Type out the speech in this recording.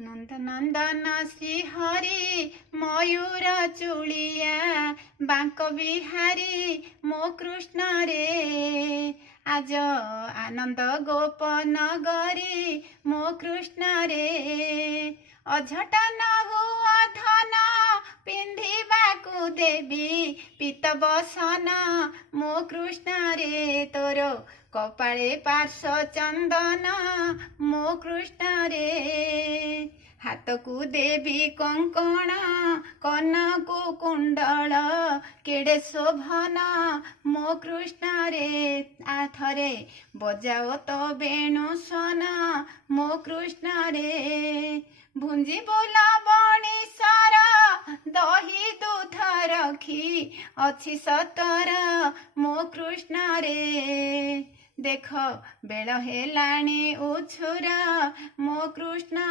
नंद नंदन श्रीहरि मयूर चूड़िया बांक बिहारी मो कृष्ण रे आज आनंद गोप नगरी मो कृष्ण रे अझट न हुआ धन पिंधिबाकु देवी पीत बसन मो कृष्ण रे तोर कपाळे पार्श्व चंदन मो कृष्ण रे हाथ को देवी कंकण कनकु कुंडल केड़े शोभन मो कृष्ण रे आथरे बजाओ तो वेणु सन मो कृष्ण रे भुंजी बोला बणी सारा दही दूध रखी अच्छी सतर मो कृष्ण रे देख बेल हेलाणी उछुरा मो कृष्ण